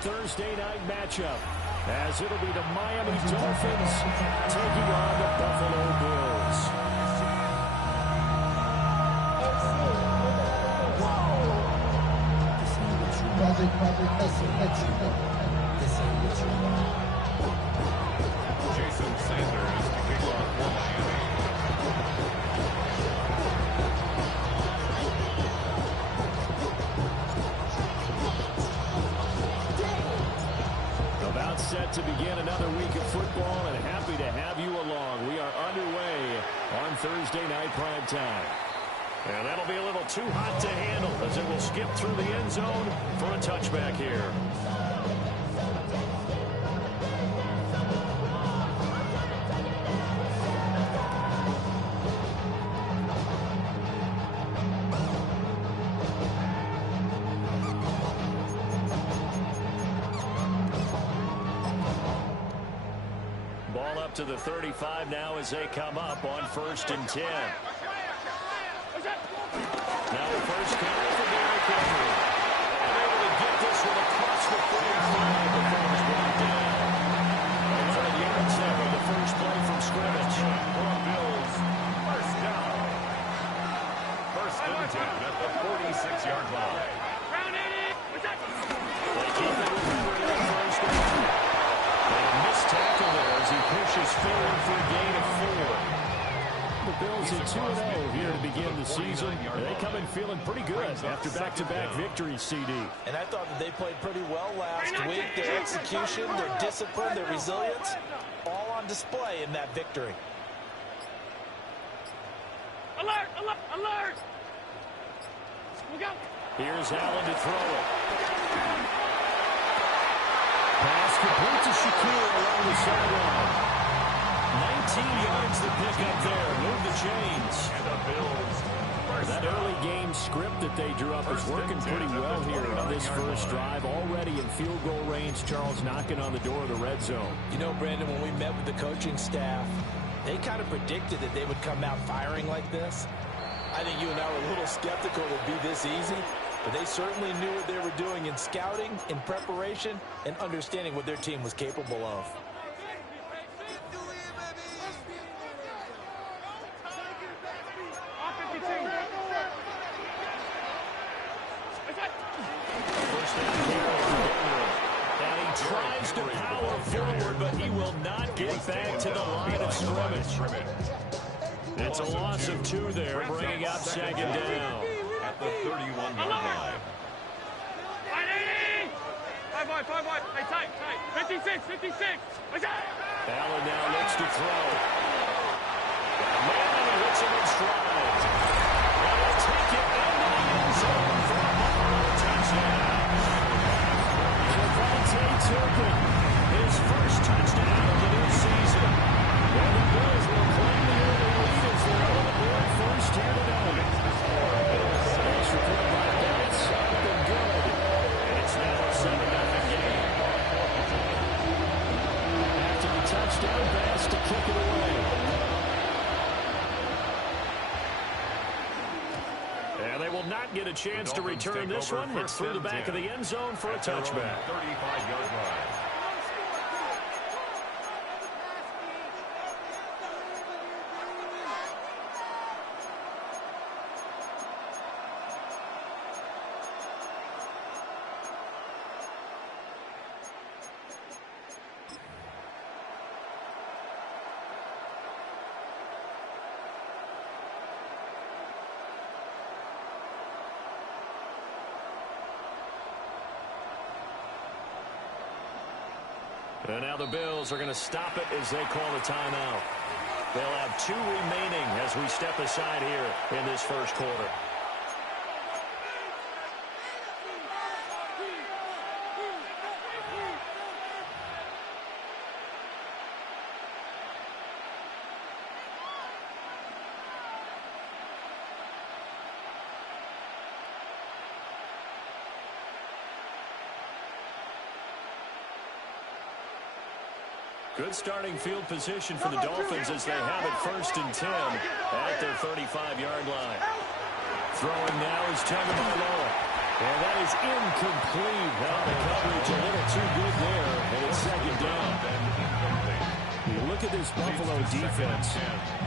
Thursday night matchup, as it'll be the Miami Dolphins taking on the Buffalo Bills. Jason Sanders to kick off for Miami. About set to begin another week of football, and happy to have you along. We are underway on Thursday night primetime. And that'll be a little too hot to handle as it will skip through the end zone for a touchback here. Ball up to the 35 now as they come up on 1st and 10. Now the first carry for Derrick Henry. And able to get this one across the 45 before he's brought down. 100 yards there on the first play from scrimmage. For Bills, first down. 1st and 10 at the 46-yard line. They keep it with Henry on 1st down. And a missed tackle there as he pushes forward for a gain of 4. The Bills at 2-0 here to begin the season. They come in feeling pretty good after back-to-back victories, CD. And I thought that they played pretty well last week. Their execution, their discipline, their resilience, all on display in that victory. Alert! Alert! Alert! Look out! Here's Allen to throw it. Pass complete to Shakir along the sideline. 19 yards to pick up there. Move the chains. And the Bills. That early game script that they drew up is working pretty well here on this first drive. Already in field goal range, Charles knocking on the door of the red zone. You know, Brandon, when we met with the coaching staff, they kind of predicted that they would come out firing like this. I think you and I were a little skeptical it would be this easy, but they certainly knew what they were doing in scouting, in preparation, and understanding what their team was capable of. Tries to power forward, but he will not get back to the line of scrimmage. It's a loss of 2 there, bringing up 2nd down. At the 31-yard line. 5 wide. Hey, tight. 56. Allen now looks to throw. Man, he hits him in stride. And he'll take it into the end zone for a Buffalo touchdown. Turpin, his first touchdown of the new season. And the Bills will claim the early lead as they're on the board first here tonight. Nice report by Bass. Something good. And it's now a 7-0 game. After the touchdown, Bass to kick it away. And they will not get a chance to return this one. It's through the back of the end zone for a touchback. 35-yard line. And now the Bills are going to stop it as they call a timeout. They'll have 2 remaining as we step aside here in this first quarter. Good starting field position for the Dolphins as they have it 1st and 10 at their 35-yard line. Throwing now is Tagovailoa. And that is incomplete. Well, the coverage a little too good there, and it's second down. You look at this Buffalo defense.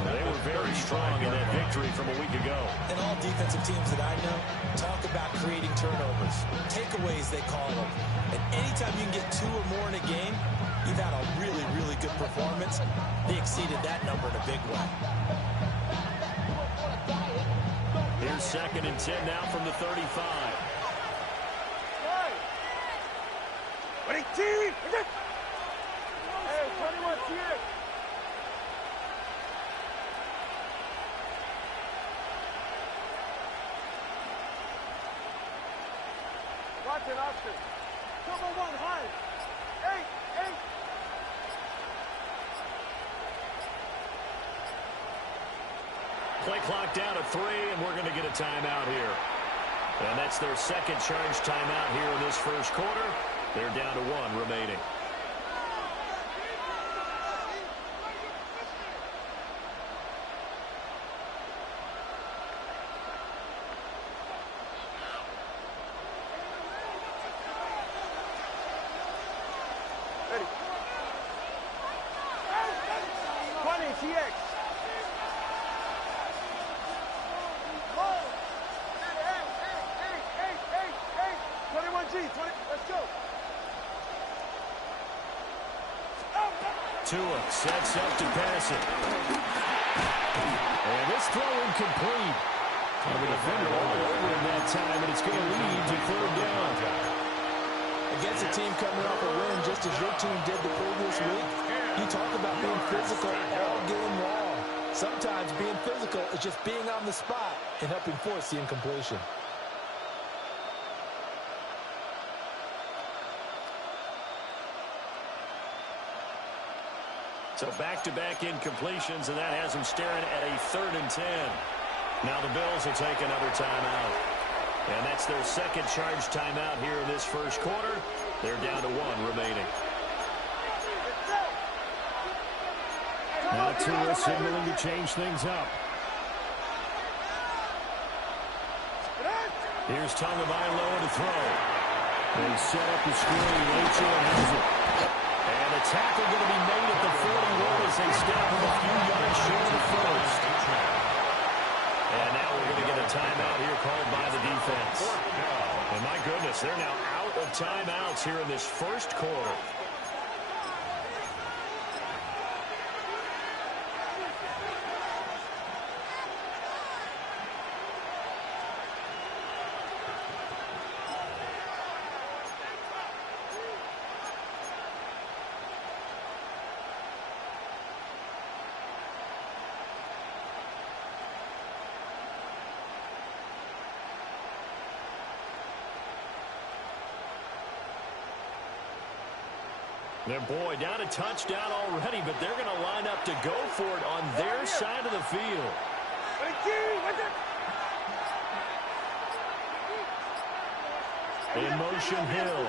They were very strong in that victory from a week ago. And all defensive teams that I know talk about creating turnovers. Takeaways, they call them. And anytime you can get 2 or more in a game, you've had a really, really good performance. They exceeded that number in a big way. Here's 2nd and 10 now from the 35. Hey, 21 here. Watch it, Austin. Double one, high. 8, 8. Play clock down to 3, and we're going to get a timeout here. And that's their second charge timeout here in this first quarter. They're down to 1 remaining. Ready. 20, TX. 21G, 20, let's go. Tua sets up to pass it. And this throw incomplete. And the defender all over him that time, and it's going to lead to 3rd down. Against a team coming off a win, just as your team did the previous week, you talk about being physical all game long. Sometimes being physical is just being on the spot and helping force the incompletion. So back-to-back incompletions, and that has them staring at a 3rd and 10. Now the Bills will take another timeout. And that's their second charge timeout here in this first quarter. They're down to 1 remaining. Now Tua signaling to change things up. Here's Tagovailoa to throw. They set up the screen. Rachel has it. And a tackle going to be made at the 41 as they step a few yards short of the first. And now we're going to get a timeout here called by the defense. And my goodness, they're now out of timeouts here in this first quarter. And boy, down a touchdown already, but they're going to line up to go for it on their side of the field. In motion, Hill.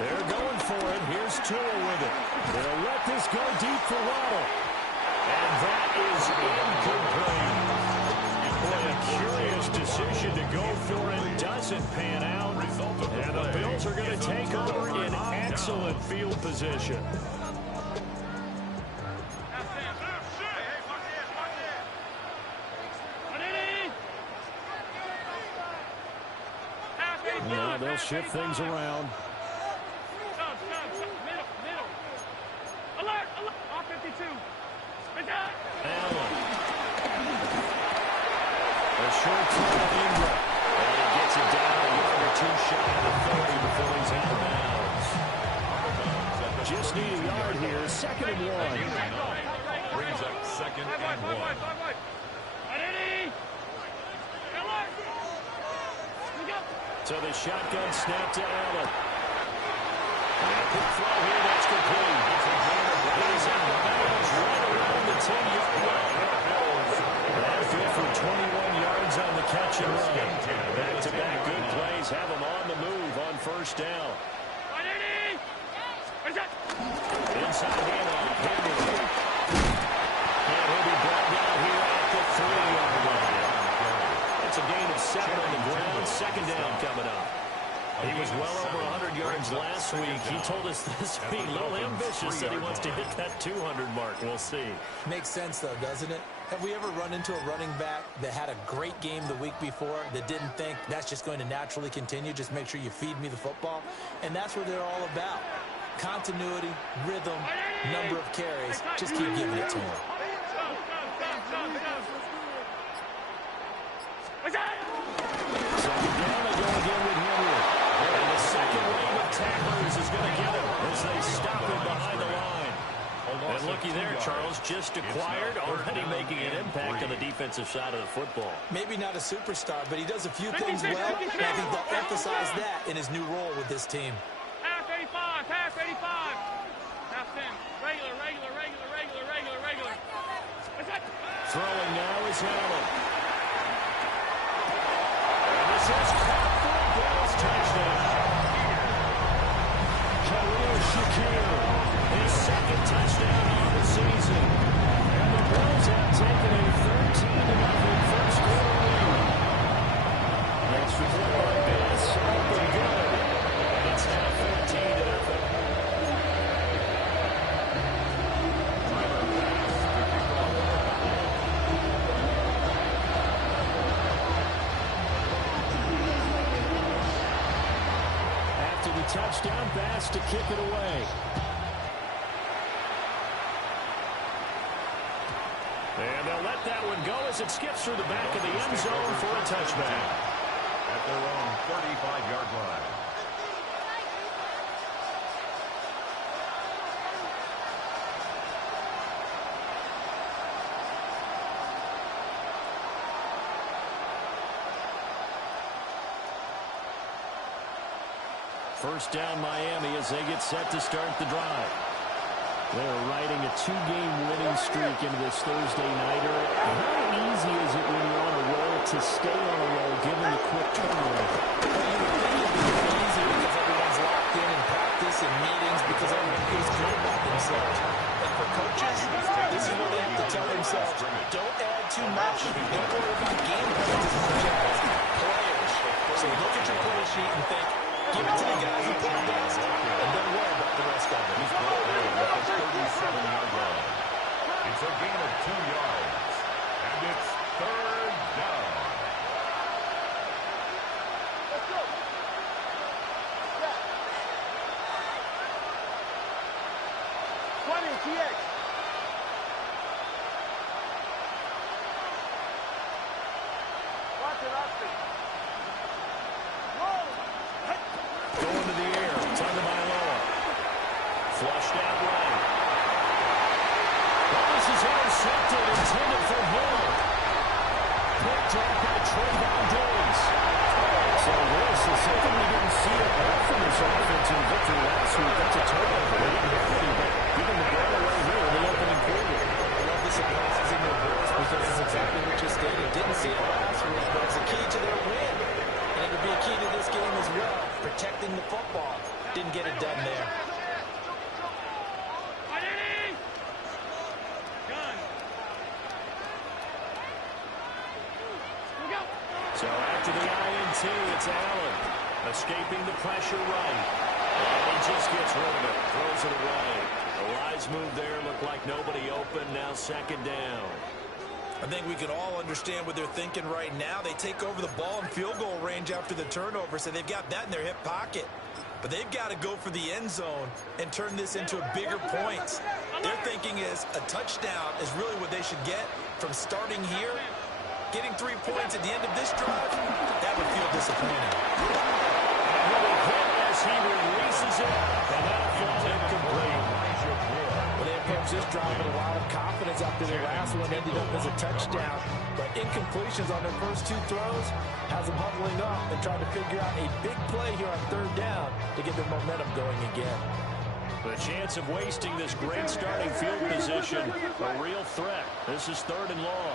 They're going for it. Here's Tua with it. They'll let this go deep for Waddle. And that is incomplete. Boy, a curious decision to go for it. Doesn't pan out. And the Bills are going to take over in excellent field position. Now they'll shift things around. Alert! All 52. Allen. A short throw to Ingram. And he gets it down a yard or 2 shy of the 30 before he's out of bounds. Just need a yard here. 2nd and 1. Brings up 2nd and 1. So the shotgun snap to Allen. And a quick throw here, that's complete. He's out of bounds right around the 10-yard line. That's good for 21 yards on the catch and run. Back-to-back good plays have him on the move on 1st down. Inside handoff, Henry. And he'll be brought down here at the 3-yard line. a gain of 7 on the ground. Second down coming up. He was well over 100 yards last week. He told us this would be a little ambitious, said he wants to hit that 200 mark. We'll see. Makes sense, though, doesn't it? Have we ever run into a running back that had a great game the week before that didn't think that's just going to naturally continue? Just make sure you feed me the football. And that's what they're all about. Continuity, rhythm, number of carries. Just keep giving it to him. Second down, they go again with Henry. And the second wave of tacklers is going to get him as they stop him behind the line. And looky there, Charles, just acquired, already making an impact on the defensive side of the football. Maybe not a superstar, but he does a few things well, and I think they'll emphasize that in his new role with this team. Half 85, half 85. Half 10. Regular, regular, regular, regular, regular, regular. Throwing now is Allen. And this is caught for a Bills touchdown. Khalil Shakir, his second touchdown on the season. And the Bills have taken a 13-0 first quarter lead. Next report by Bass, up and good. And it's now 14-0. After the touchdown, Bass to kick it away. And they'll let that one go as it skips through the back of the end zone for a touchback. At their own 35-yard line. First down Miami as they get set to start the drive. They're riding a 2-game winning streak into this Thursday nighter. How easy is it when you're on a roll to stay on a roll given the quick turnaround? Well, you would think it'd be easy because everyone's locked in practice and meetings because everyone feels good about themselves. And for coaches, this is what they have to tell themselves. Don't add too much. Don't worry about game plans as much as players. So look at your play sheet and think, give it to the guys who play best, and don't worry about the rest of it. He's brought there with a 37-yard line. It's a gain of 2 yards. And it's third down. Let's go. Yeah. 20, TX. Watch it, Austin. Roll. Going to the air. Tagovailoa. Flushed out right. Well, this is intercepted. Intended for Hill. Picked off by Trayvon Diggs. So this is something we didn't see it often this offense in victory last week. That's a turnover. They didn't have any, but giving the ball away here in the opening quarter. I love the surprises in their voice because it's exactly what you stated. Didn't see it last week, but it's a key to their win. And it'll be a key to this game as well. Protecting the football. Didn't get it done there. So after the INT, it's Allen. Escaping the pressure right. And he just gets rid of it. Throws it away. The wise move there. Looked like nobody open. Now second down. I think we can all understand what they're thinking right now. They take over the ball in field goal range after the turnover, so they've got that in their hip pocket. But they've got to go for the end zone and turn this into bigger points. Their thinking is a touchdown is really what they should get from starting here. Getting 3 points at the end of this drive, that would feel disappointing. And he'll be hit as he releases it, and that'll fall incomplete. Well, they approached this drive with a lot of confidence after their last one ended up as a touchdown. But incompletions on their first 2 throws has them huddling up and trying to figure out a big play here on third down to get their momentum going again. The chance of wasting this great starting field position, a real threat. This is third and long.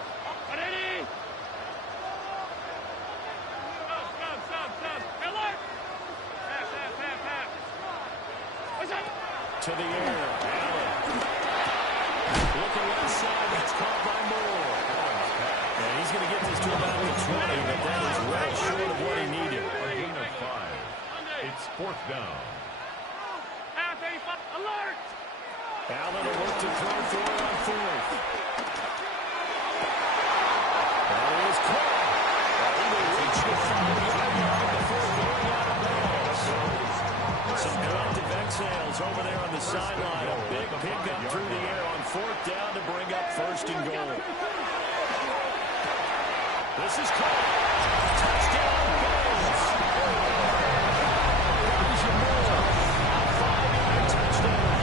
To the air, Allen. Looking left side, that's caught by Moore. And he's going to get this to about the 20, but that is well short of what he needed. A gain of 5. It's 4th down. Alert! Allen will look to throw for it on 4th. That is caught. He will reach the 5-yard line before going out of bounds. Some collective exhales over there on the sideline. A big pickup through the air on 4th down to bring up 1st and goal. This is caught. Touchdown, Bills. Elijah Moore. A 5-yard touchdown.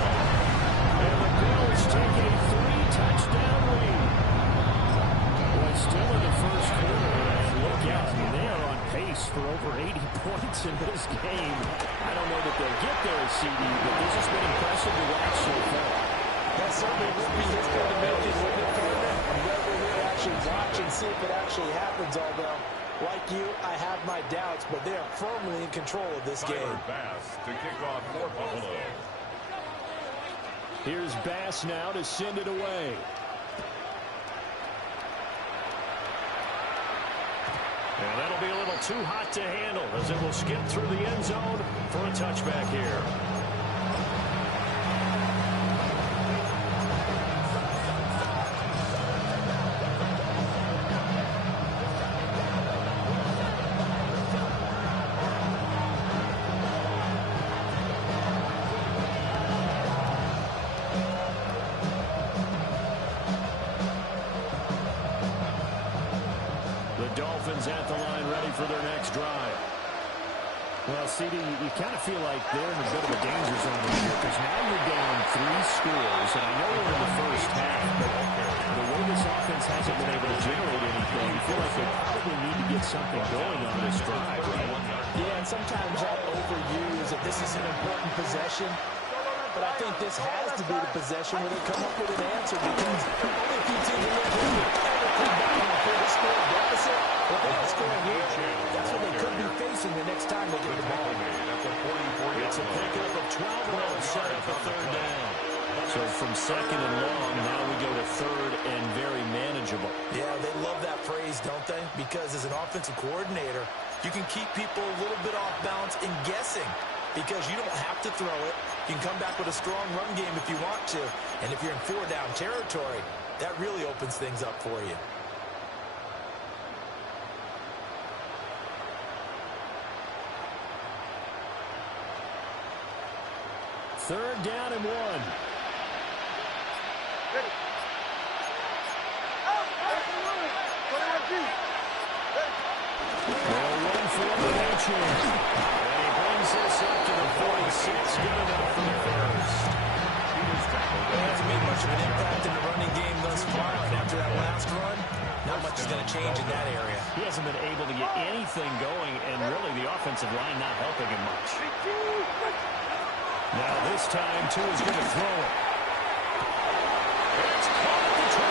And the Bills take a 3-touchdown lead. Boy, still in the first quarter. And look out, they are on pace for over 80 points in this game. I don't know that they'll get there, CD, but this has been impressive to watch so far. That certainly would be his going to make it, wouldn't it, Carter? I'm glad we're here to actually watch and see if it actually happens, although, like you, I have my doubts, but they are firmly in control of this game. Bass to kick off for Buffalo. Here's Bass now to send it away. And that'll be a little too hot to handle as it will skip through the end zone for a touchback here. Dolphins at the line, ready for their next drive. Well, CD, you kind of feel like they're in a bit of a danger zone here because now you're down 3 scores, and I know we're in the first half, but the way this offense hasn't been able to generate anything, you feel like they probably need to get something going on this drive, right? Yeah, and sometimes I overuse that this is an important possession, but I think this has to be the possession where they come up with an answer because only a few teams in the league ever come back on a 4-score deficit. If they don't score here, that's what they could be facing the next time they get the ball. It's a pickup of 12 and will set up a 3rd down. So from 2nd and long, now we go to 3rd and very manageable. Yeah, they love that phrase, don't they? Because as an offensive coordinator, you can keep people a little bit off balance in guessing because you don't have to throw it. You can come back with a strong run game if you want to. And if you're in 4-down territory, that really opens things up for you. Third down and 1. They'll run for the edge here. And he brings this up to the 46. Good enough for the first. He hasn't made much of an impact in the running game thus far. And after that last run, not much is going to change in that area. He hasn't been able to get anything going, and really the offensive line not helping him much. Now this time, Tua is going to throw it. It's caught at the 25.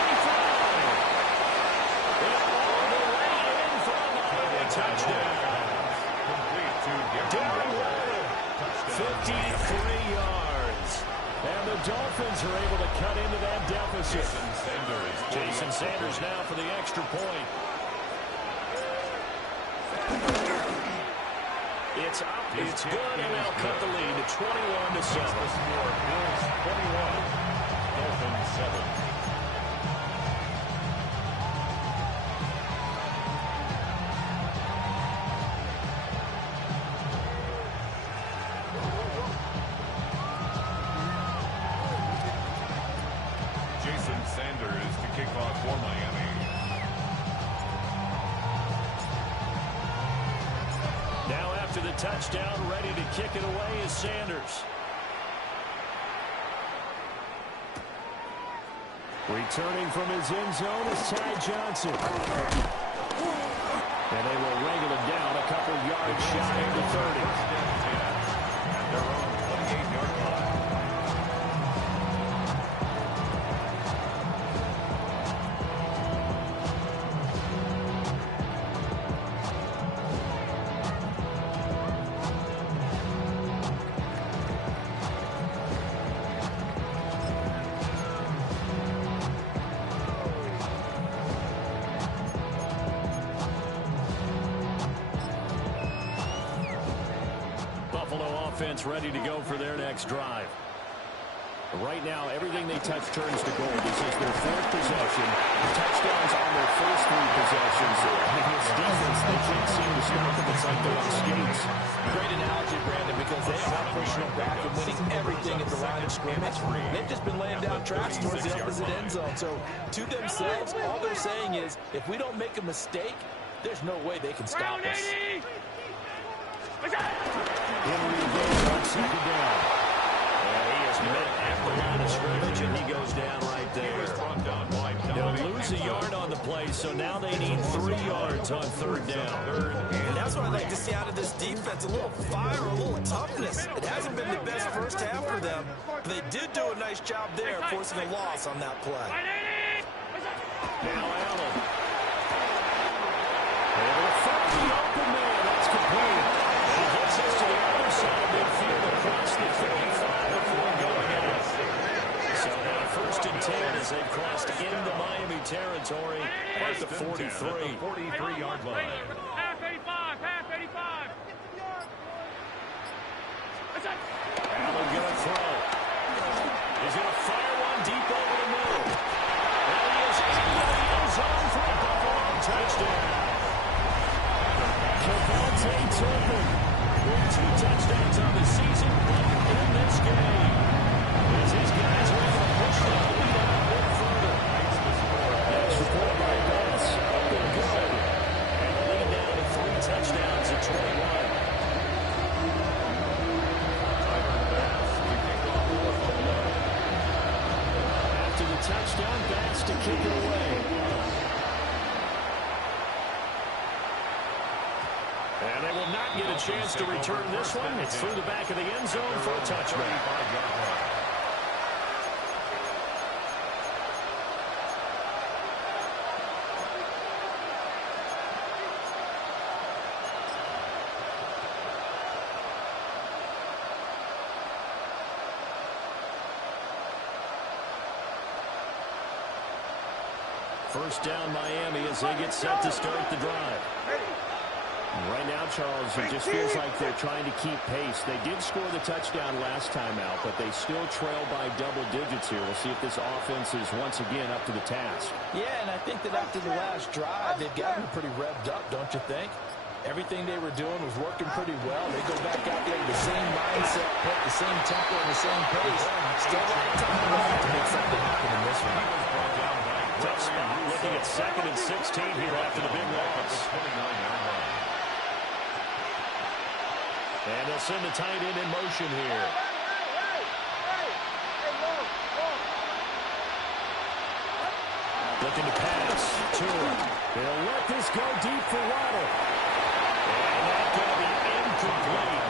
And all the way in for another touchdown. Darren Waller, 53 yards. And the Dolphins are able to cut into that deficit. Jason Sanders now for the extra point. It's up, it's good, and they'll cut the lead to 21-7. Bills 21, Dolphins 7. Jason Sanders to kick off for Miami. Now after the touchdown, ready to kick it away is Sanders. Returning from his end zone is Ty Johnson. And they will wrangle him down a couple yards shy of the 30. At their own 28-yard line. defense ready to go for their next drive. Right now, everything they touch turns to gold. This is their fourth possession. Touchdowns on their first three possessions. This defense, they can't seem to stop them. It's like they're on skates. Great analogy, Brandon, because they are pushing it back and winning everything at the line of scrimmage. They've just been laying down tracks towards the opposite end zone. So, to themselves, all they're saying is, if we don't make a mistake, there's no way they can stop us. Henry goes on second down. He is met at the line of scrimmage, and he goes down right there. They'll lose a yard on the play, so now they need 3 yards on third down. And that's what I'd like to see out of this defense, a little fire, a little toughness. It hasn't been the best first half for them, but they did do a nice job there, forcing a loss on that play. Now Allen. Able to find the open man. That's complete. He gets us to the other side of midfield across the 35 before going ahead. So now first and 10 as they've crossed into Miami territory at the 43. 43-yard line. Half 85, half 85. Allen going to throw. He's going to fire one deep over the middle. There he is into the end zone for a Buffalo touchdown. Devontae Turpin with 2 touchdowns on the season in this game. As his guys are able to push that lead out a bit further. Next report by Bass, up and good. And the lead now to 3 touchdowns at 21. After the touchdown, Bass to kick it away. And they will not get a chance to return this one. It's through the back of the end zone for a touchback. First down Miami as they get set to start the drive. Right now, Charles, it just feels like they're trying to keep pace. They did score the touchdown last time out, but they still trail by double digits here. We'll see if this offense is once again up to the task. Yeah, and I think that after the last drive, they've gotten pretty revved up, don't you think? Everything they were doing was working pretty well. They go back out there with the same mindset, put the same tempo and the same pace. Still a lot of time left to make something happen in this one. Tough spot, looking at 2nd and 16 here after the big loss. And they'll send the tight end in motion here. Looking to pass. Tua. They'll let this go deep for Waddle. And that's going to be incomplete.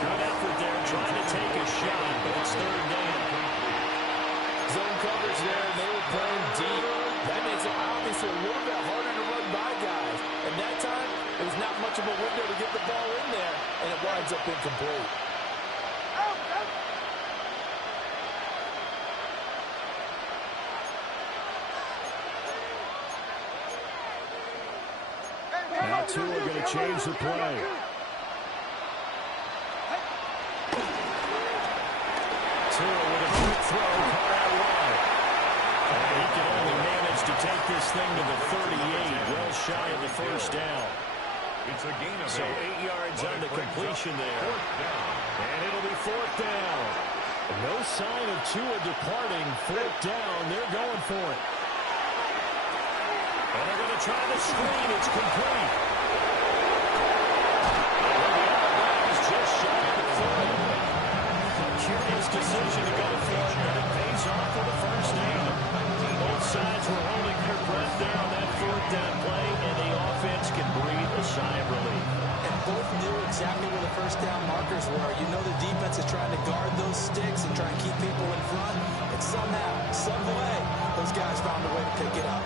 Good effort there trying to take a shot, but it's third down. Zone coverage there, and they were playing deep. That makes it obviously a little bit harder to run by guys. And that time, it was not much of a window to get the ball in there, and it winds up incomplete. Now two are going to change the play. Tua with a quick throw, caught out wide. And he can only manage to take this thing to the 38, well shy of the first down. It's a gain of 8 yards on the completion there. And it'll be 4th down. No sign of Tua departing. 4th down, they're going for it. And they're going to try the screen. It's complete. And just shy of the 40. A curious decision to go for it, but it pays off for the first down. Both sides were holding their breath there on that 4th down play, and the offense can breathe a sigh of relief. And both knew exactly where the first down markers were. You know the defense is trying to guard those sticks and try and keep people in front. And somehow, some way, those guys found a way to pick it up.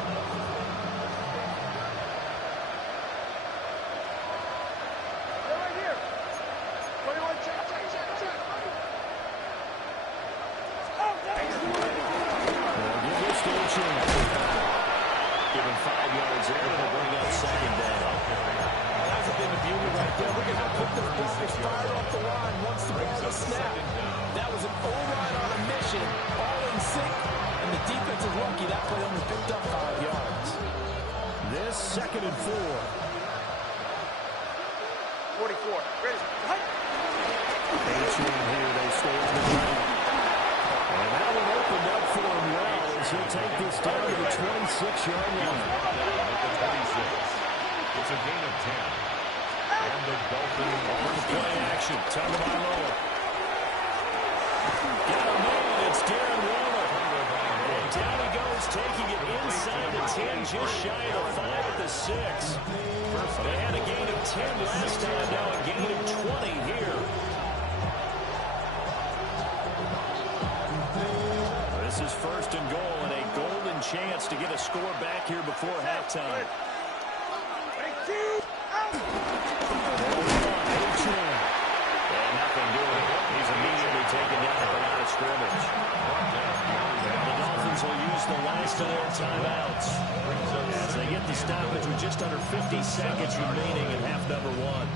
Given 5 yards there, it'll bring up 2nd down. That's a bit of beauty right there. We're going to put the guys fired off the line once the ball was snapped. That was an O-line on a mission, all in sync, and the defense is lucky that play only picked up 5 yards. This 2nd and 4. 44. Ready. H-in here, they stay on the ground. And that one opened up for him well as he'll take this down to the 26-yard line. It's a gain of 10. And the Dolphins Off the play action. Time by lower. Got a man. It's Darren Waller. And down he goes, taking it inside the 10, just shy of the 5 at the 6. They had a gain of 10 last time, now a gain of 20 here. This is 1st and goal and a golden chance to get a score back here before halftime. And nothing doing. He's immediately taken down at the line of scrimmage. And the Dolphins will use the last of their timeouts as they get the stoppage with just under 50 seconds remaining in half number 1.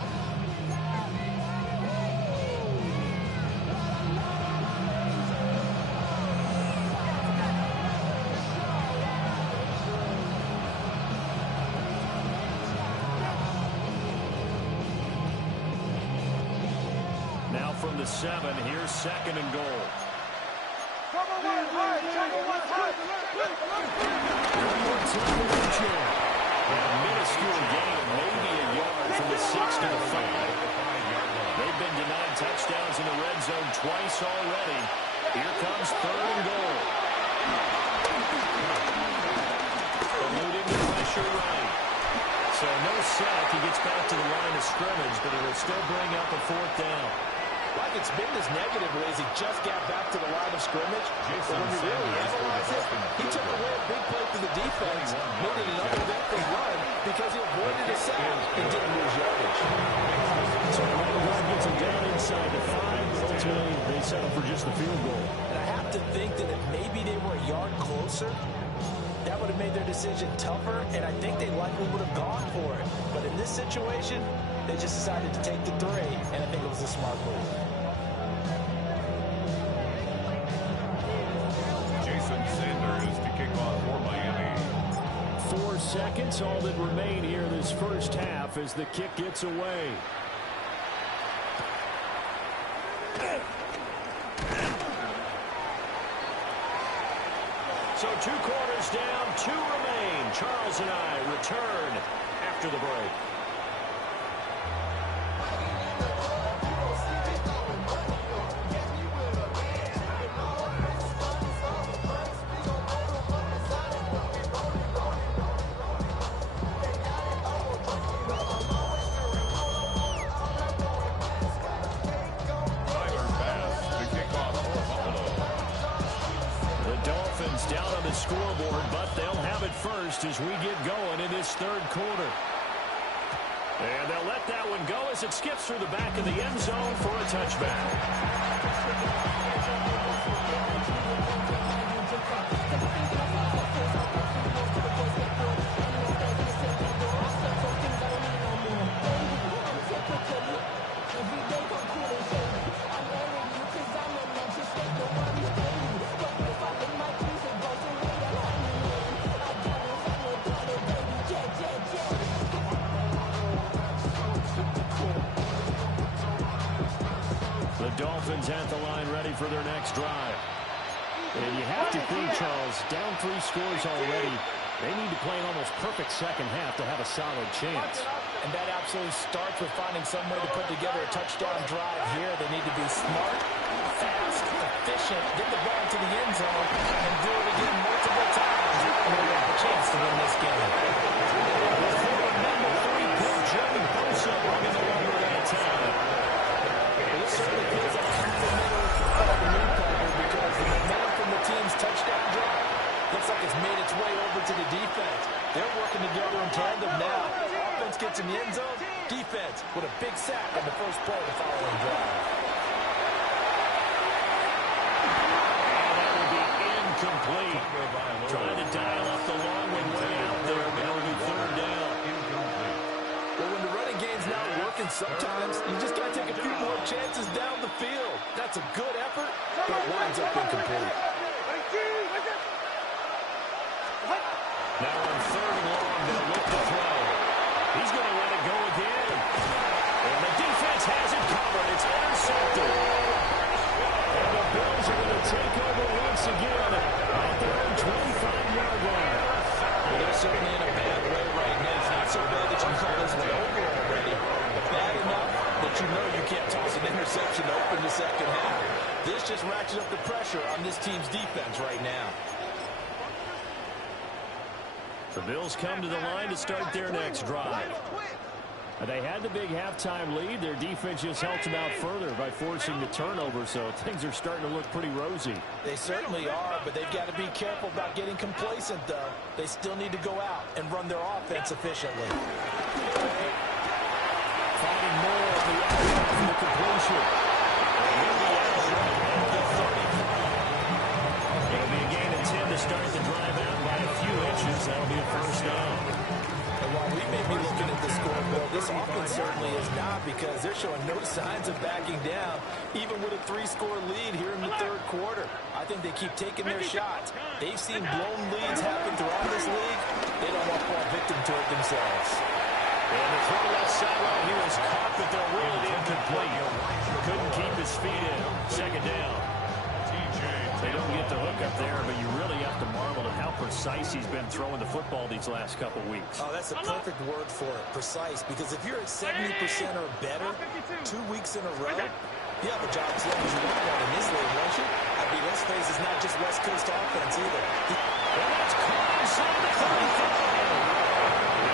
From the 7, here's 2nd and goal. Cover one high. Cover one high. One more time with the chair. And a minuscule gain, maybe a yard from the 6 to the 5. They've been denied touchdowns in the red zone twice already. Here comes 3rd and goal. Eluding the pressure right. So no sack. He gets back to the line of scrimmage, but it'll still bring up a 4th down. Like it's been this negative as he just got back to the line of scrimmage. But when you really analyze it, he took away a big play for the defense, made it another eventful run because he avoided a sack and didn't lose yardage. So the run gets him down inside the 5, but ultimately they settle for just the field goal. And I have to think that if maybe they were a yard closer, that would have made their decision tougher, and I think they likely would have gone for it. But in this situation, they just decided to take the 3, and I think it was a smart move. Jason Sanders to kick off for Miami. 4 seconds, all that remain here this first half as the kick gets away. So 2 quarters down, 2 remain. Charles and I return after the break. Down on the scoreboard, but they'll have it first as we get going in this 3rd quarter. And they'll let that one go as it skips through the back of the end zone for a touchback. Dolphins at the line ready for their next drive. And you have to think, Charles, down 3 scores already. They need to play an almost perfect second half to have a solid chance. And that absolutely starts with finding some way to put together a touchdown drive here. They need to be smart, fast, efficient, get the ball to the end zone, and do it again multiple times. And they have a chance to win this game. Forward number 3, good Joey Bosa bringing the number that time. It certainly feels like half a minute of the newcomer because the momentum from the team's touchdown drive looks like it's made its way over to the defense. They're working together in tandem now. Offense gets in the end zone. Defense with a big sack on the first play of the following drive. And that will be incomplete. Trying to dial up the long one way out there, but it'll be 3rd down. Well, when the running game's not working sometimes you just got to take a few more chances down the field. That's a good effort, but it winds up incomplete. Now on 3rd and long, they'll look to throw. He's going to let it go again. And the defense has it covered. It's intercepted. And the Bills are going to take over once again at their own 25-yard line. Well, they're certainly in a bad way right now. It's not so bad that you call this one over already, but bad enough that you know you can't toss an interception to open the second half. This just ratchets up the pressure on this team's defense right now. The Bills come to the line to start their next drive. They had the big halftime lead. Their defense just helped them out further by forcing the turnover, so things are starting to look pretty rosy. They certainly are, but they've got to be careful about getting complacent, though. They still need to go out and run their offense efficiently. Finding more on the outside for the completion. It'll be a gain of 10 to start the drive out by a few inches. That'll be a first down. And while we may be looking at the scoreboard, this offense certainly is not, because they're showing no signs of backing down, even with a 3-score lead here in the 3rd quarter. I think they keep taking their shots. They've seen blown leads happen throughout this league. They don't want to fall victim to it themselves. And the throw left sideline here is caught, but they're really incomplete. Couldn't keep his feet in. Second down. They don't get the hook up there, but you really have to marvel at how precise he's been throwing the football these last couple weeks. Oh, that's a perfect word for it, precise, because if you're at 70% or better 2 weeks in a row, you have a job as long as you want one in this league, won't you? I mean, let's face it's not just West Coast offense either. And that's caught inside the 35.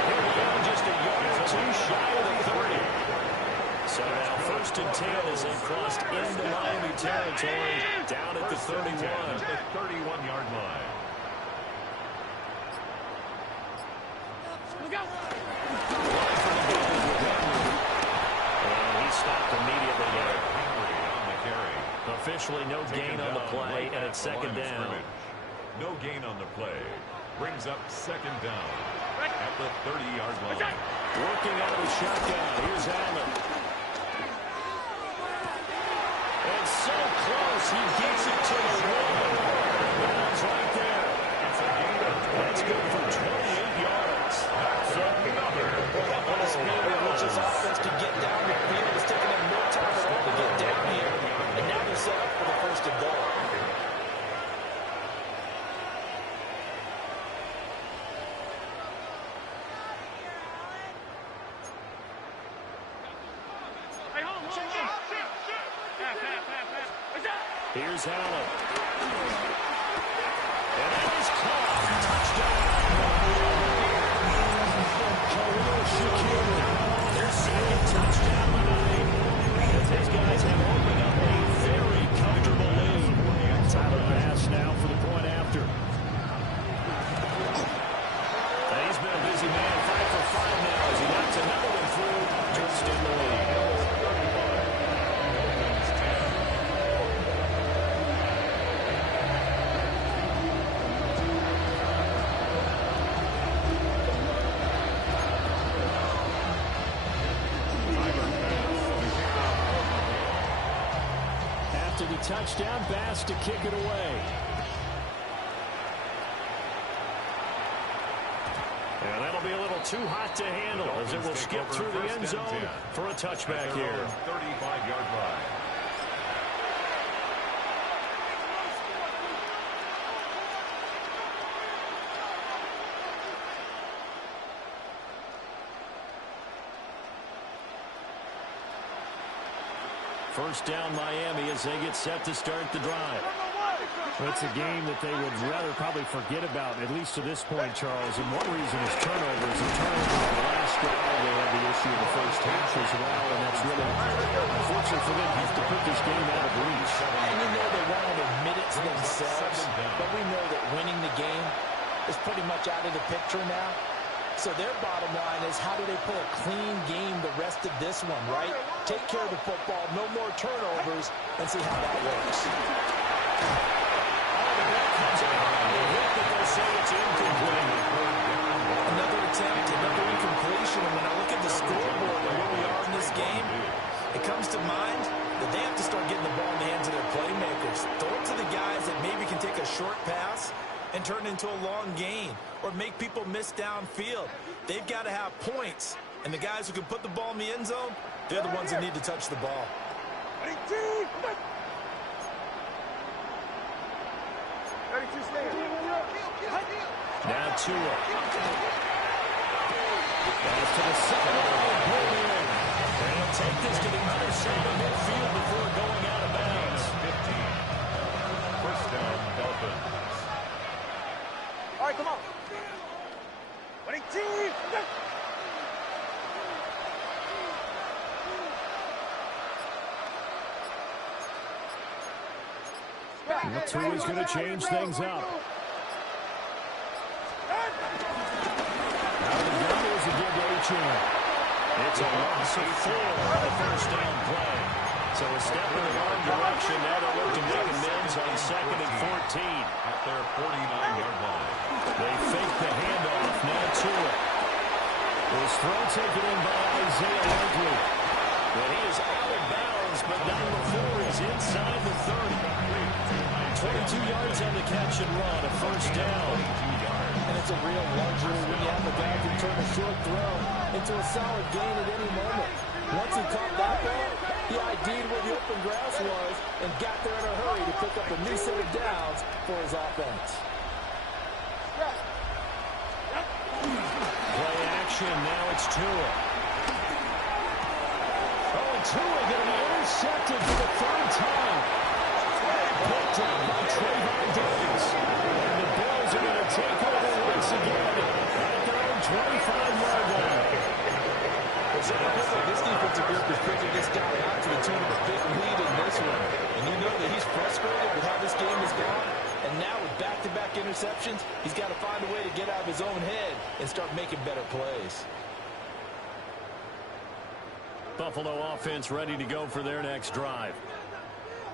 Here we go, just a yard or two shy of the 30. So now 1st and 10 as they crossed into Miami territory down at the 31. The 31-yard line. And he stopped immediately there. On the carry. Officially no gain on the play, and it's 2nd down. No gain on the play. Brings up 2nd down at the 30-yard line. Working out of the shotgun. Here's Allen. And so close, he gets it to the 1. Ball's right there. That's good for 28 yards. That's another. What a speed with which this offense can get down the field. It's taking them no time at all to get down here. And now they're set up for the 1st and goal. Here's Allen. And that is caught. Touchdown. Their 2nd touchdown of the night. As these guys have opened up a very comfortable lead. Tyler Bass now for the point after. And he's been a busy man. 5 for 5 now as he knocks another one through to extend the lead. Touchdown, Bass to kick it away. And that'll be a little too hot to handle as it will skip through the end zone for a touchback here. 35-yard line. First down Miami as they get set to start the drive. It's a game that they would rather probably forget about, at least to this point, Charles. And one reason is turnovers. And turnovers on the last drive, they had the issue in the first half as well. And that's really, unfortunately for them, has to put this game out of reach. And you know they won't admit it to themselves, but we know that winning the game is pretty much out of the picture now. So their bottom line is, how do they play a clean game the rest of this one, right? Take care of the football, no more turnovers, and see how that works. Another attempt, another incompletion, and when I look at the scoreboard and where we are in this game, it comes to mind that they have to start getting the ball in the hands of their playmakers. Throw it to the guys that maybe can take a short pass and turn it into a long gain or make people miss downfield. They've got to have points, and the guys who can put the ball in the end zone, they're the ones that need to touch the ball. Now Tua. Pass to the center. And he'll take this to the other side of midfield before going out of bounds. 15. First down, Dolphins. All right, come on. 22. Tua's going to change things up. Out of the gun is a good H.M. It's a loss of 4 on the first down play. So a step in the wrong direction. Now they'll look to make amends on 2nd and 14. At their 49-yard line. They fake the handoff. Now Tua. His throw taken in by Isaiah Likely. But he is out of bounds, but not before he's inside the 30. 22 yards on the catch and run, a first down. And it's a real luxury when you have a guy who can turn a short throw into a solid gain at any moment. Once he caught that ball, he ID'd where the open grass was and got there in a hurry to pick up a new set of downs for his offense. Play action, now it's Tua. Oh, and Tua going to be intercepted for the 3rd time. Picked up by Trayvon Diggs. And the Bills are going to take over once again at their own 25-yard line. So it looks like this defensive group is picking this guy out to the tune of a big lead in this one. And you know that he's frustrated with how this game has gone. And now with back-to-back interceptions, he's got to find a way to get out of his own head and start making better plays. Buffalo offense ready to go for their next drive.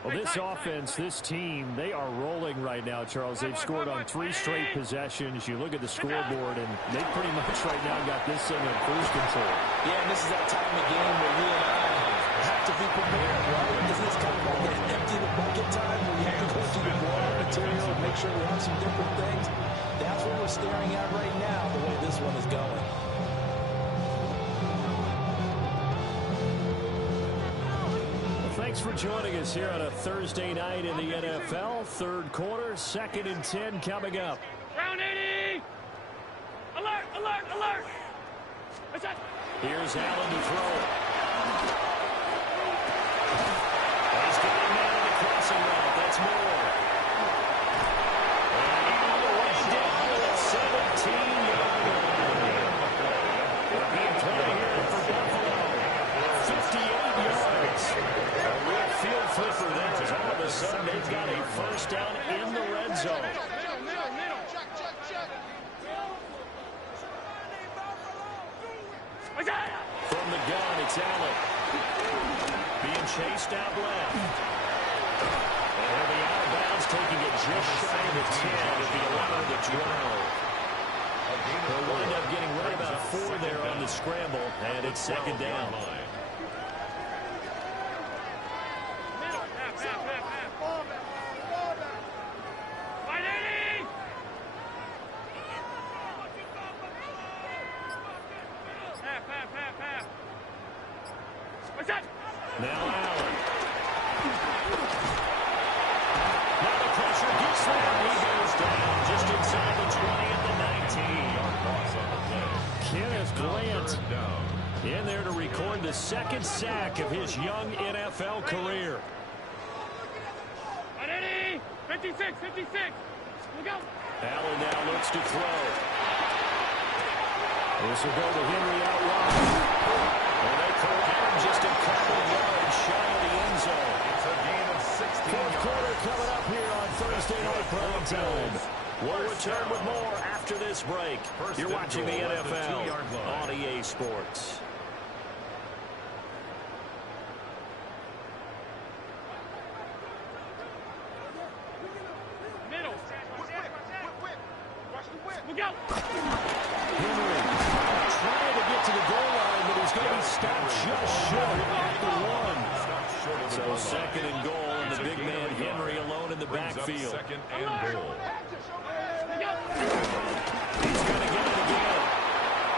Well, this offense, this team, they are rolling right now, Charles. They've scored on 3 straight possessions. You look at the scoreboard, and they pretty much right now got this thing in cruise control. Yeah, and this is that time of the game where you and I have to be prepared, right? Isn't this kind of like that empty the bucket time where you have to go through the raw material and make sure we have some different things? That's what we're staring at right now, the way this one is going. Thanks for joining us here on a Thursday night in the NFL. 3rd quarter, 2nd and 10 coming up. Round 80. Alert, alert, alert. Here's Allen to throw it. He's got him out of the crossing route. That's more. And all the way down to the 17-yard line. Being played here for Buffalo. 58 yards. Field flipper there as all of a sudden they've got a first down in the red zone. Middle. Check. From the gun, it's Allen. Being chased out left. And he'll be out of bounds, taking it just shy of the 10 at the 11 to 12. They'll wind up getting right about 4 there on the scramble, and it's 2nd down. Now Allen. Now the pressure gets there. He goes down just inside the 20 at the 19. Kenneth Grant in there to record the 2nd sack of his young NFL career. 56. Look out. Allen now looks to throw. This will go to Henry out wide. And they corral him just a couple yards shy of the end zone. It's a gain of 16 4th yards. quarter coming up here on Thursday Night Prime Time. We'll return with more after this break. You're watching the NFL on EA Sports. Middle. Look out. Henry stopped just short at the 1. So second and goal, and the big man Henry alone in the backfield. Second and goal. He's going to get it again.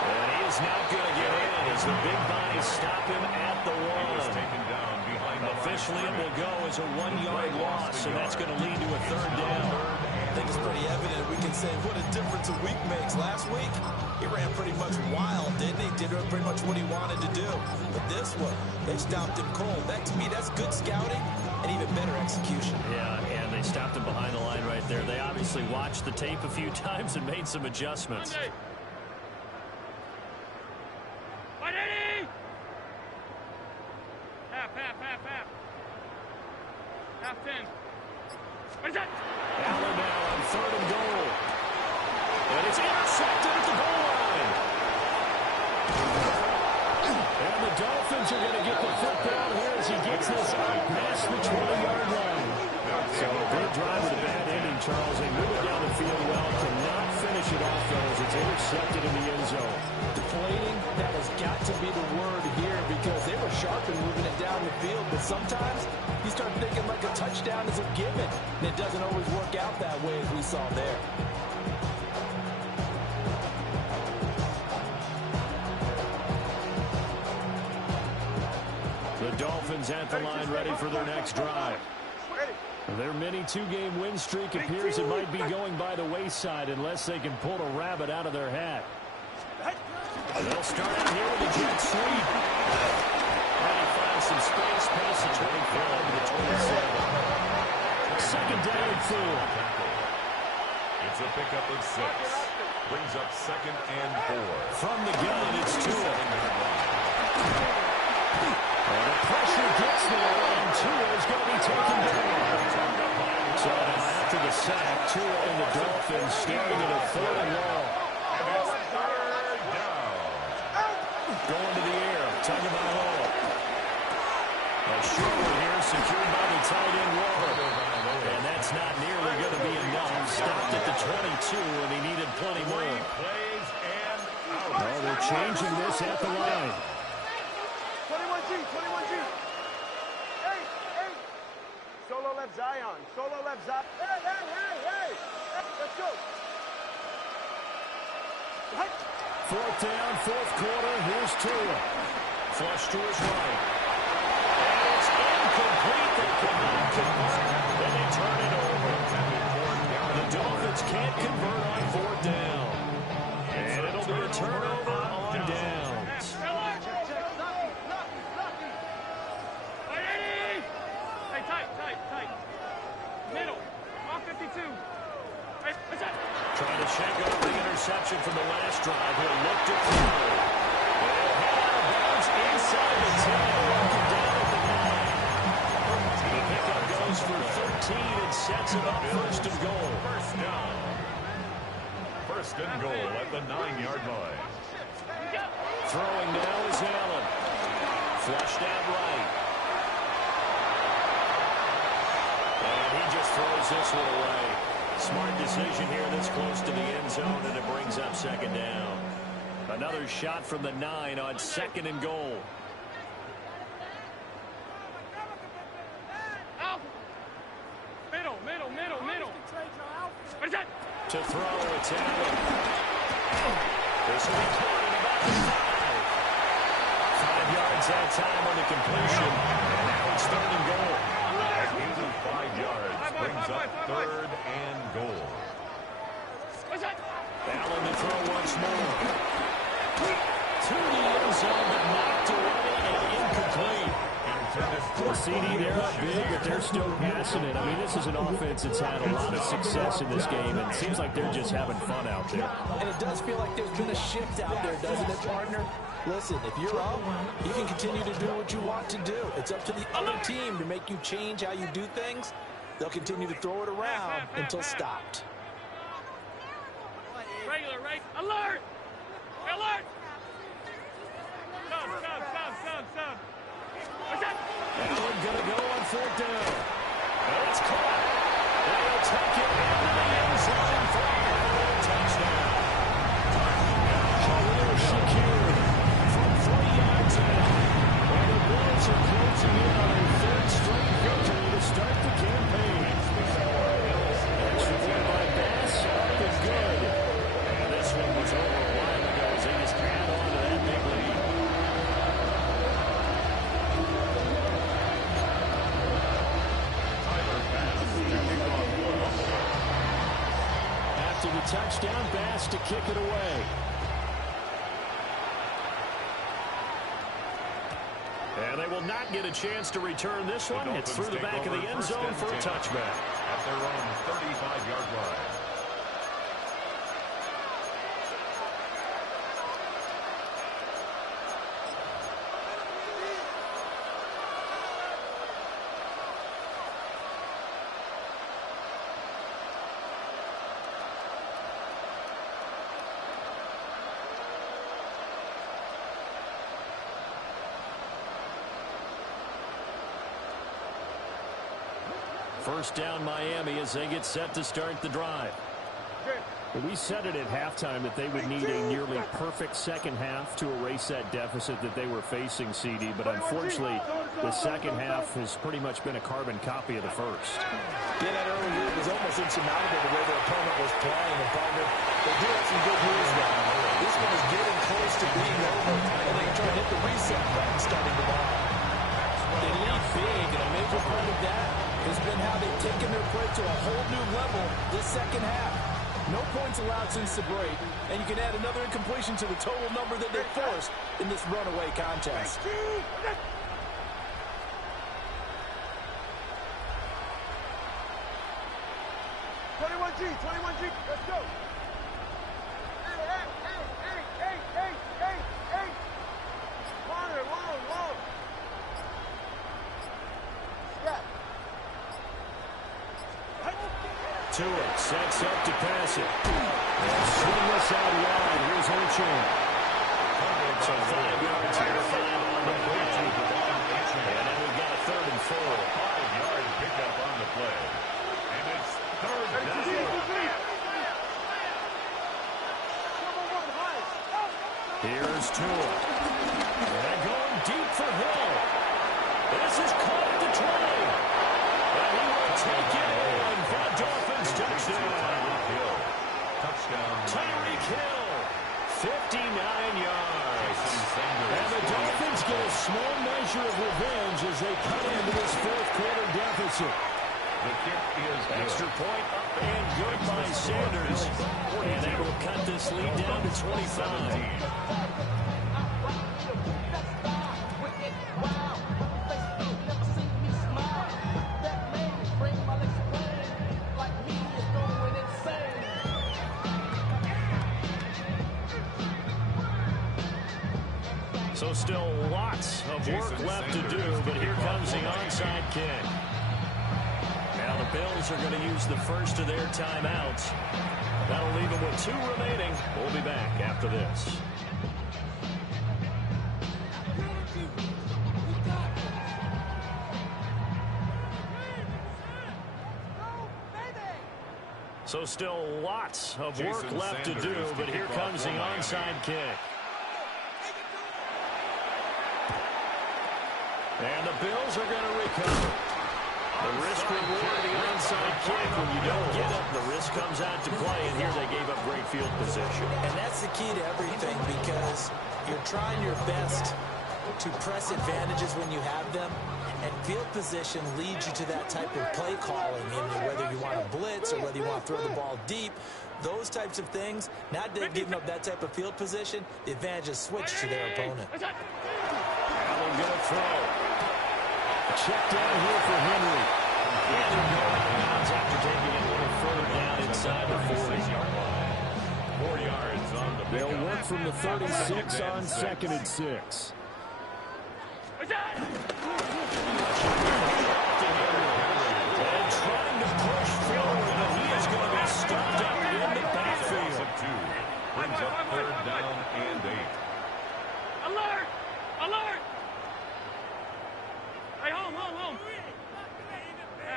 And he is not going to get in as the big bodies stop him at the 1. Taken down behind the Officially, it will go as a 1-yard loss, and that's going to lead to a third down. I think it's pretty evident. We can say what a difference a week makes. Last week, he ran pretty much wild, didn't he? Did pretty much what he wanted to do. But this one, they stopped him cold. That, to me, that's good scouting and even better execution. Yeah, and they stopped him behind the line right there. They obviously watched the tape a few times and made some adjustments. Half 10. What is that? Allen now on third and goal. And it's intercepted at the goal line. And the Dolphins are going to get the football here as he gets this out past the 20-yard line. So a good drive with a bad ending, Charles. They move it down the field well. Cannot finish it off, though, as it's intercepted in the end zone. Deflating, that has got to be the word here because they were sharp in moving it down the field. But sometimes you start thinking like a touchdown is a given. And it doesn't always work out that way as we saw there. The Dolphins at the line ready for their next drive. Their mini two-game win streak appears it might be going by the wayside unless they can pull a rabbit out of their hat. They'll start out here with a jet sweep. And he finds some space past the 25 to the 27. Second down and 4. It's a pickup of 6. Brings up second and 4. From the gun, it's Tua. And the pressure gets there, and Tua is going to be taken down. So now after the sack, Tua and the Dolphins staring at a third and long. Going to the air, Tagovailoa. A short one here, secured by the tight end Ward. And that's not nearly going to be enough. Stopped at the 22, and he needed plenty more. Oh, they're changing this at the line. 21G, 21G. Hey, hey. Solo left Zion. Solo left Zion. Hey, hey, hey, hey. Let's go. Hey. Fourth down, fourth quarter. Here's Tua. Flush to his right. And it's incomplete. They cannot convert. Then they turn it over. The Dolphins can't convert on fourth down. And it'll be a turnover on downs. Hey, tight. Middle. 152. Hey, what's that? Trying to shake off the interception from the last drive. He'll look to throw. They'll head out of bounds inside the 10. Walking down at the 9. The pickup goes for 13 and sets it up first and goal. First and goal at the 9-yard line. Throwing now is Allen. Flushed out right. And he just throws this one away. Smart decision here this close to the end zone, and it brings up second down. Another shot from the 9 on second and goal. Middle. What is that? To throw, it's Allen. This will be caught in about the 5. 5 yards that time on the completion. And now it's third and goal. Using 5 yards brings up third and goal. What's that? Allen to throw once more. To the end zone, but knocked away and incomplete. The CD, they're up big, but they're still passing it. I mean, this is an offense that's had a lot of success in this game, and it seems like they're just having fun out there. And it does feel like there's been a shift out there, doesn't it, partner? Listen, if you're up, you can continue to do what you want to do. It's up to the other team to make you change how you do things. They'll continue to throw it around until stopped. Regular, right? Alert! Alert! Sub. What's that? Allen going to go on fourth down. And it's caught. They'll take it into the end zone for another touchdown. Khalil Shakir from 3 yards out. touchdown pass to kick it away. And they will not get a chance to return this one. It's through the back of the end zone for a touchback. At their own 35-yard line. First down Miami as they get set to start the drive. We said it at halftime that they would need a nearly perfect second half to erase that deficit that they were facing, CD, but unfortunately the second half has pretty much been a carbon copy of the first. Yeah, that early lead was almost insurmountable the way their opponent was playing. And partner, they do have some good news now. This one is getting close to being over, and they try to hit the reset button starting tomorrow. They lead big, and a major part of that has been how they've taken their play to a whole new level this second half. No points allowed since the break, and you can add another incompletion to the total number that they forced in this runaway contest. 21G, 21G, let's go. Hey. Longer, long. Step. Tua sets up to pass it. Swingless out wide. Here's Ochoa. So 5 yards here to find on the play. And then we've got a 3rd and 4. 5-yard pickup on the play. And it's 3rd down. Here's Tua. And going deep for Hill. This is caught at the 20. And he will take it in for a Dolphins touchdown. Tyreek Hill, 59 yards. And the Dolphins get a small measure of revenge as they cut into this 4th quarter deficit. The kick is Extra point up and good by Sanders. And they will cut this lead down to 25. So still lots of work left to do, but here comes the onside kick. Now the Bills are going to use the first of their timeouts. That'll leave them with 2 remaining. We'll be back after this. So still lots of work left to do, but here comes the onside kick. And the Bills are going to recover. The risk reward of the onside kick, when you don't get it, the risk comes out to play, and here they gave up great field position. And that's the key to everything, because you're trying your best to press advantages when you have them, and field position leads you to that type of play calling, whether you want to blitz or whether you want to throw the ball deep. Those types of things, now that they've given up that type of field position, the advantage is switched to their opponent. Allen going to throw. Check down here for Henry. And they're going out of bounds after taking it a little further down inside the 40-yard line. 4 yards on the pickup. They'll work from the 36 on 2nd and 6. And trying to push forward, and he is going to be stopped up in the backfield. Brings up 3rd down and 8. Alert! Alert! Hey, home.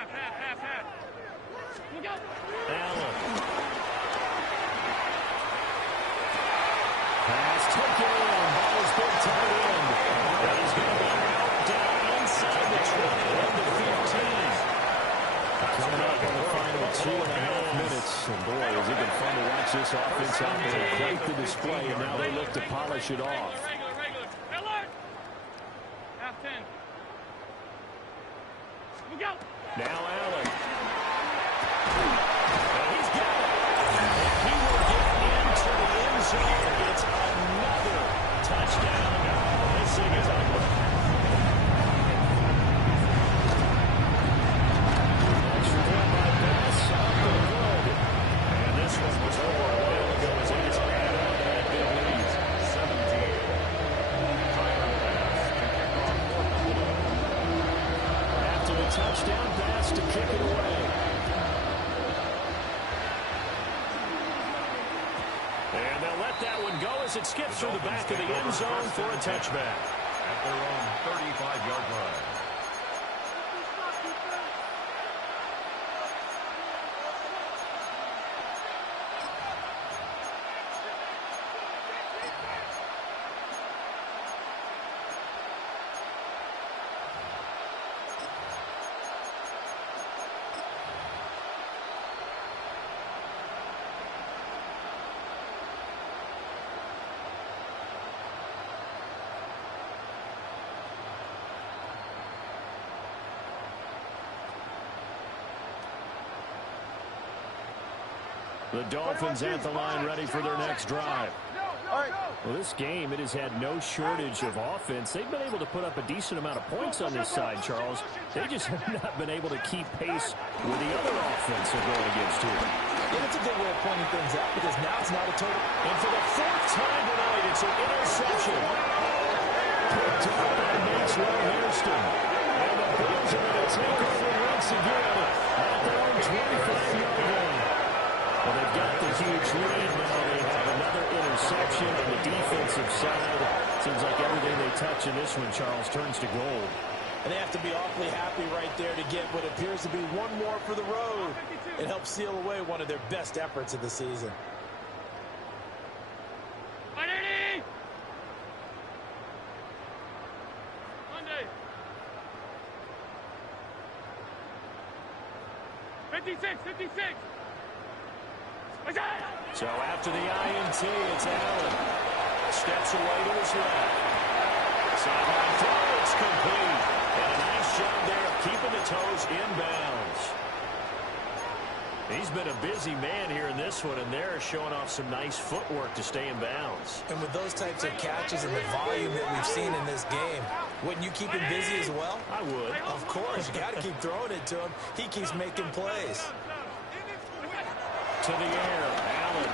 Half. Look out! Allen. Pass taken in by his big tight end. And he's going to be down inside the 20 and the 15. Coming up in the final 2.5 minutes. And boy, has it been fun to watch this offense out there. Quite the display, and now they look to polish it off. Regular. Alert! Half 10. Look out! Now Allen. And he's got it. And he as it skips through the back of the end zone for a touchback. At their own 35-yard line. The Dolphins at the line ready for their next drive. Well, this game, it has had no shortage of offense. They've been able to put up a decent amount of points on this side, Charles. They just have not been able to keep pace with the other offense they're going against here. And it's a good way of pointing things out because now it's not a total. And for the fourth time tonight, it's an interception. Picked up by Maxwell Hairston. And the Bills are going to take over once again at their own 25-yard line. Well, they've got the huge lead now. They have another interception on the defensive side. Seems like everything they touch in this one, Charles, turns to gold. And they have to be awfully happy right there to get what appears to be one more for the road. It helps seal away one of their best efforts of the season. Monday. 56. So after the INT, it's Allen. Steps away to his left. Sideline throw, it's complete. And a nice job there of keeping the toes inbounds. He's been a busy man here in this one, and they're showing off some nice footwork to stay in bounds. And with those types of catches and the volume that we've seen in this game, wouldn't you keep him busy as well? I would. Of course. You got to keep throwing it to him. He keeps making plays. To the air, Allen.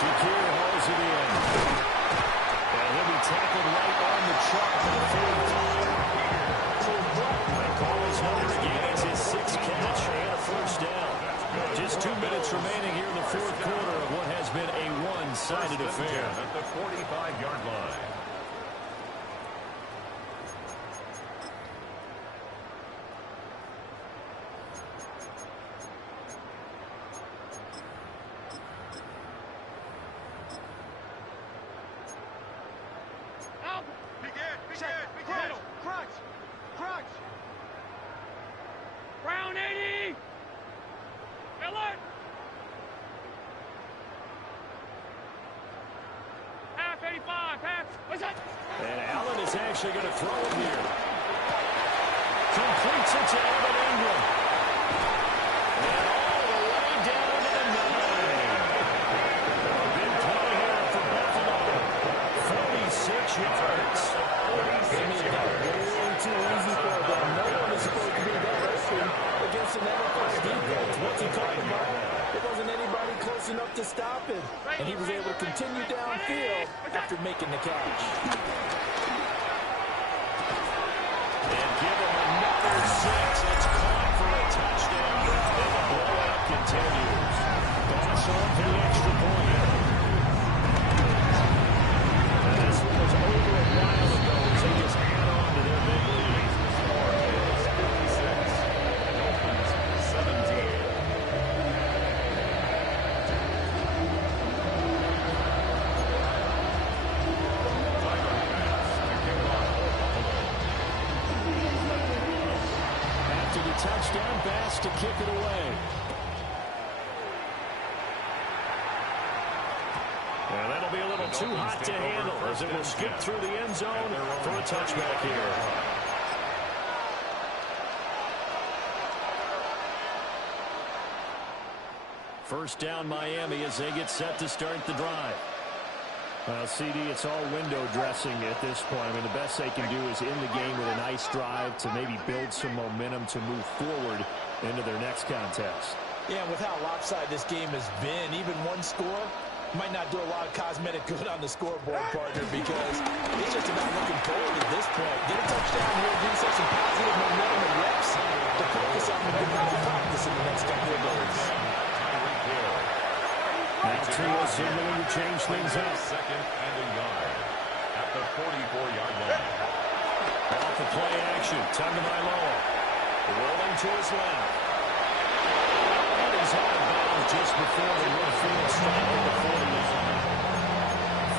Shakir holds it in. And he'll be tackled right on the chalk for the third time. They call his number again. It's his sixth catch and a first down. Just 2 minutes remaining here in the fourth quarter of what has been a one-sided affair. At the 45-yard line. Crunch. Brown 80. Alert. Half 85. Half. What's that? And Allen is actually going to throw it here. Completes it to Evan Ingram. And all the way down to the 9. A big play here for Buffalo. 46 yards. They made that way too easy for them. No one is supposed to be that open against an NFL defense. Once he caught the ball, there wasn't anybody close enough to stop him. And he was able to continue downfield after making the catch. And give him another 6. It's caught for a touchdown. And the blowout continues. Pass on for the extra point. And this one was over a while ago as they just add on to their big lead. Score is 56. Dolphins 17. After the touchdown, Bass to kick it away. And that'll be a little too hot to handle as it will skip through the end zone for a touchback here. First down Miami as they get set to start the drive. Well, CD, it's all window dressing at this point. I mean, the best they can do is end the game with a nice drive to maybe build some momentum to move forward into their next contest. Yeah, with how lopsided this game has been, even one score might not do a lot of cosmetic good on the scoreboard, partner, because it's just about looking forward at this point. Get a touchdown here, do some positive momentum and reps to focus on the practice in the next couple of days. Now Tua signaling to change things up. Second and a yard at the 44-yard line. Off the play action. Tagovailoa rolling to his left. And he's out of bounds just before the midfield stop at the 40.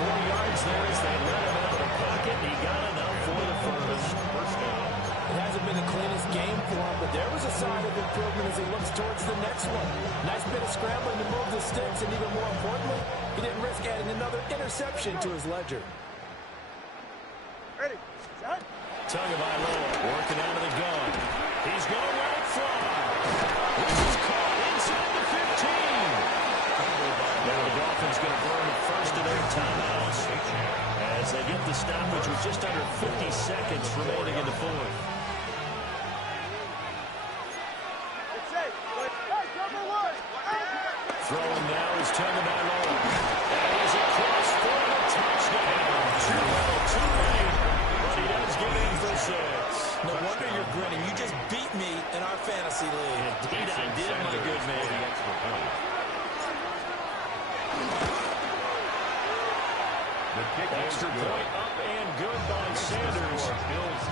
4 yards there as they let him out of the pocket. He got enough for the first down. It hasn't been the cleanest game for him, but there was a sign of improvement as he looks towards the next one. Nice bit of scrambling to move the sticks, and even more importantly, he didn't risk adding another interception to his ledger. Ready, set. Tagovailoa working out of the gun. He's going to let it fly. This is caught inside the 15. Now the Dolphins going to burn the first of their timeouts as they get the stoppage with just under 50 seconds remaining in the fourth. It's safe. Hey, number one. Throwing now is Tagovailoa. And he's across for the touchdown. Too little, too late. But he does get in for 6. No wonder you're grinning. You just beat me in our fantasy league. Indeed I did, my good man. Extra point up and good by Sanders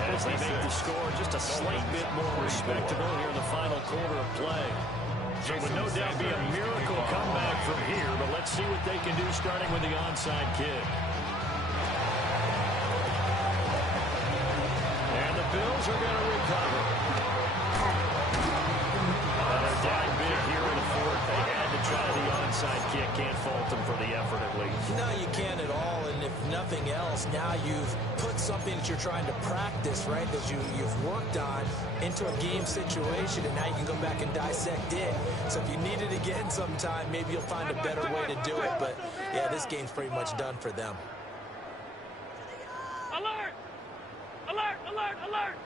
as they make the score just a slight bit more respectable here in the final quarter of play. So it would no doubt be a miracle comeback from here, but let's see what they can do starting with the onside kick. And the Bills are going to recover. They're down big here in the fourth. They had to try the onside kick. Can't fault them for the effort at least. No, you can't at all, and if nothing else, now you've put something that you're trying to practice, right, that you've worked on into a game situation, and now you can go back and dissect it. So if you need it again sometime, maybe you'll find a better way to do it, but yeah, this game's pretty much done for them. Alert! Alert! Alert! Alert!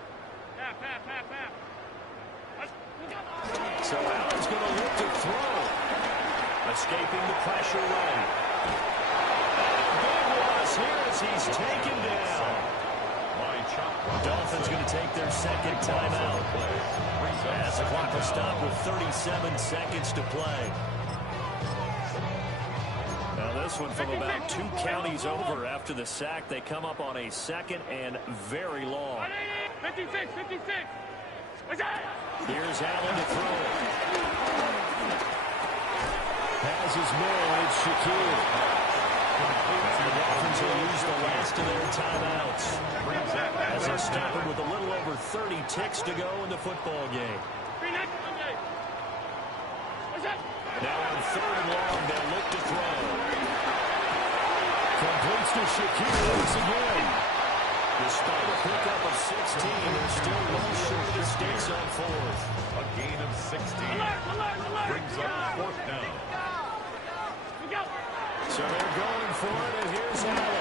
Half, half, half, half. So Allen's going to look to throw. Escaping the pressure right. Big loss here as he's taken down. Dolphins going to take their second timeout. As the clock will stop with 37 seconds to play. Now this one from about 2 counties over after the sack. They come up on a second and very long. 56, 56. Here's Allen to throw. Has his man, it's Shakir. The Dolphins will use the last of their timeouts as they stop it with a little over 30 ticks to go in the football game. Now on 3rd and long, they'll look to throw. Completes to Shakir once again. Despite a pickup of 16, they're still well short of the stakes on 4th. A gain of 16 brings up 4th down. We go. So they're going for it, and here's Allen.